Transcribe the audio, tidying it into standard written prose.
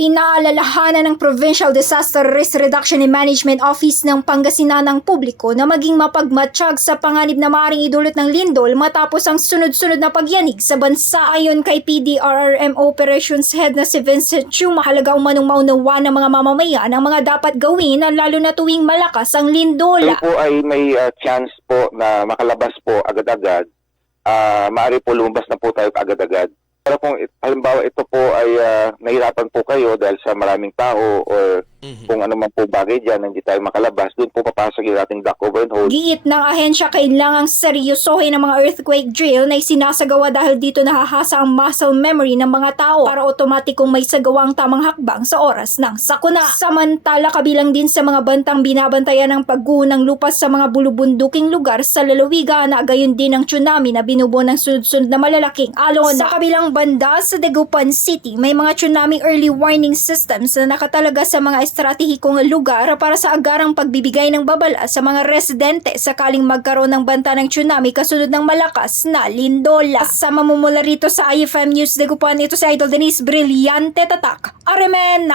Pinaalalahanan ng Provincial Disaster Risk Reduction and Management Office ng Pangasinan ng publiko na maging mapagmatsyag sa panganib na maaaring idulot ng lindol matapos ang sunod-sunod na pagyanig sa bansa. Ayon kay PDRRM Operations Head na si Vincent Chu, mahalaga umanong maunawa ng mga mamamayan ang mga dapat gawin lalo na tuwing malakas ang lindol. Kung po ay may chance po na makalabas po agad-agad, maaari po lumabas na po tayo agad-agad. Pero kung halimbawa ito po ay nahirapan po kayo dahil sa maraming tao or kung ano man po bagay dyan, hindi tayo makalabas, doon po papasok yung ating duck over and hold. Giit ng ahensya, kailangang seryosohin ang mga earthquake drill na isinasagawa dahil dito nahahasa ang muscle memory ng mga tao para otomatikong may sagawa ang tamang hakbang sa oras ng sakuna. Samantala, kabilang din sa mga bantang binabantayan ng pagguho ng lupa sa mga bulubunduking lugar sa lalawigan na gayon din ang tsunami na binubuo ng sunod-sunod na malalaking alon. Sa kabilang banda, sa Dagupan City, may mga tsunami early warning systems na nakatalaga sa mga estratehikong lugar para sa agarang pagbibigay ng babala sa mga residente sakaling magkaroon ng banta ng tsunami kasunod ng malakas na lindol. Sa mamumula rito sa IFM News Dagupan, ito si Idol Denise Brillante Tatak, RMN.